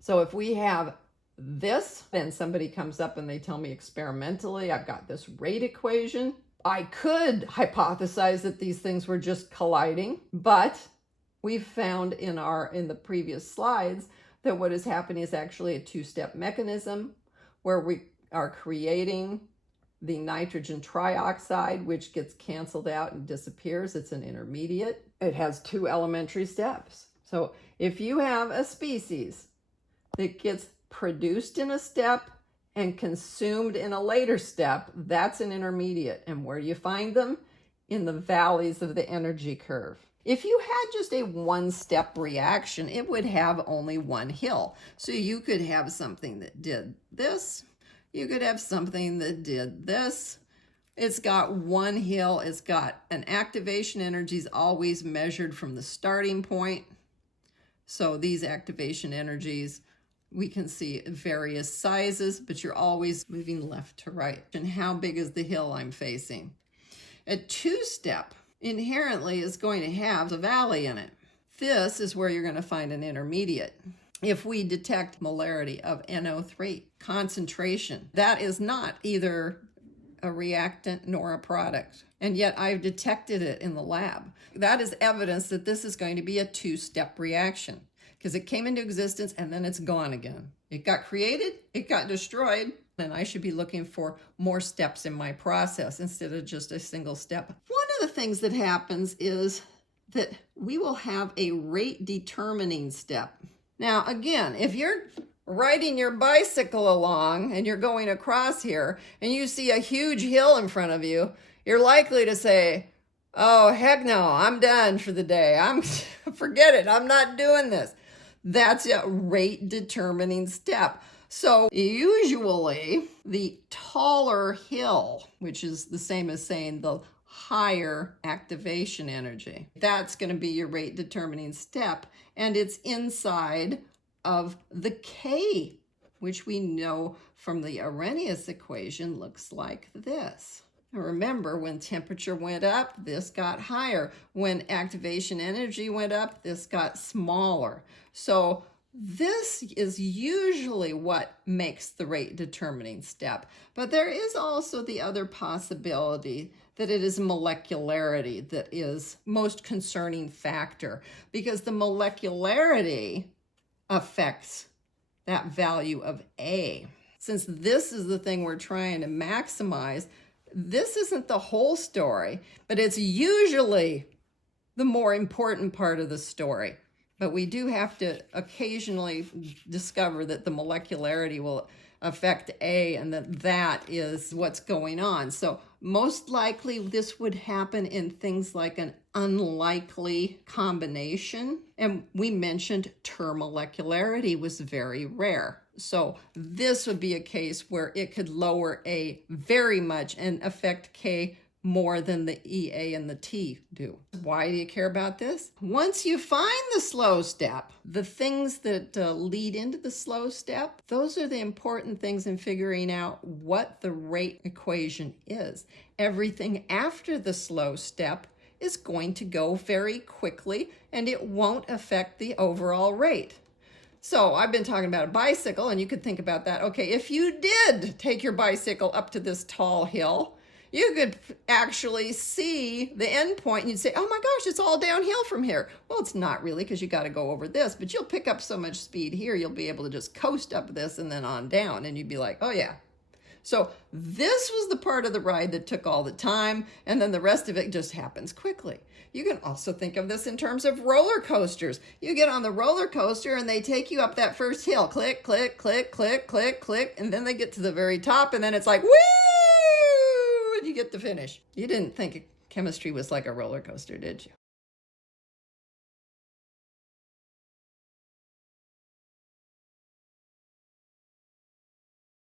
So if we have this, and somebody comes up and they tell me experimentally, I've got this rate equation, I could hypothesize that these things were just colliding, but we've found in the previous slides that what is happening is actually a two-step mechanism where we are creating the nitrogen trioxide, which gets canceled out and disappears. It's an intermediate. It has two elementary steps. So if you have a species that gets produced in a step and consumed in a later step, that's an intermediate. And where do you find them? In the valleys of the energy curve. If you had just a one-step reaction, it would have only one hill. So you could have something that did this. You could have something that did this. It's got one hill. It's got an activation energy is always measured from the starting point. So these activation energies, we can see various sizes, but you're always moving left to right. And how big is the hill I'm facing? A two-step inherently is going to have a valley in it. This is where you're going to find an intermediate. If we detect molarity of NO3, concentration, that is not either a reactant nor a product. And yet I've detected it in the lab. That is evidence that this is going to be a two-step reaction because it came into existence and then it's gone again. It got created, it got destroyed, and I should be looking for more steps in my process instead of just a single step. One of the things that happens is that we will have a rate determining step. Now, again, if you're riding your bicycle along and you're going across here and you see a huge hill in front of you, you're likely to say, oh, heck no, I'm done for the day. Forget it. I'm not doing this. That's a rate determining step. So usually the taller hill, which is the same as saying the higher activation energy, that's going to be your rate determining step. And it's inside of the K, which we know from the Arrhenius equation looks like this. Now remember, when temperature went up, this got higher. When activation energy went up, this got smaller. So this is usually what makes the rate determining step. But there is also the other possibility that it is molecularity that is most concerning factor, because the molecularity affects that value of A. Since this is the thing we're trying to maximize, this isn't the whole story, but it's usually the more important part of the story. But we do have to occasionally discover that the molecularity will affect A and that is what's going on. So most likely this would happen in things like an unlikely combination. And we mentioned termolecularity was very rare. So this would be a case where it could lower A very much and affect K more than the EA and the T do. Why do you care about this? Once you find the slow step, the things that lead into the slow step, those are the important things in figuring out what the rate equation is. Everything after the slow step is going to go very quickly and it won't affect the overall rate. So I've been talking about a bicycle, and you could think about that. Okay, if you did take your bicycle up to this tall hill, you could actually see the end point and you'd say, oh my gosh, it's all downhill from here. Well, it's not really, because you got to go over this, but you'll pick up so much speed here, you'll be able to just coast up this and then on down, and you'd be like, oh yeah. So this was the part of the ride that took all the time, and then the rest of it just happens quickly. You can also think of this in terms of roller coasters. You get on the roller coaster and they take you up that first hill, click, click, click, click, click, click, and then they get to the very top, and then it's like, woo! You get to finish. You didn't think chemistry was like a roller coaster, did you?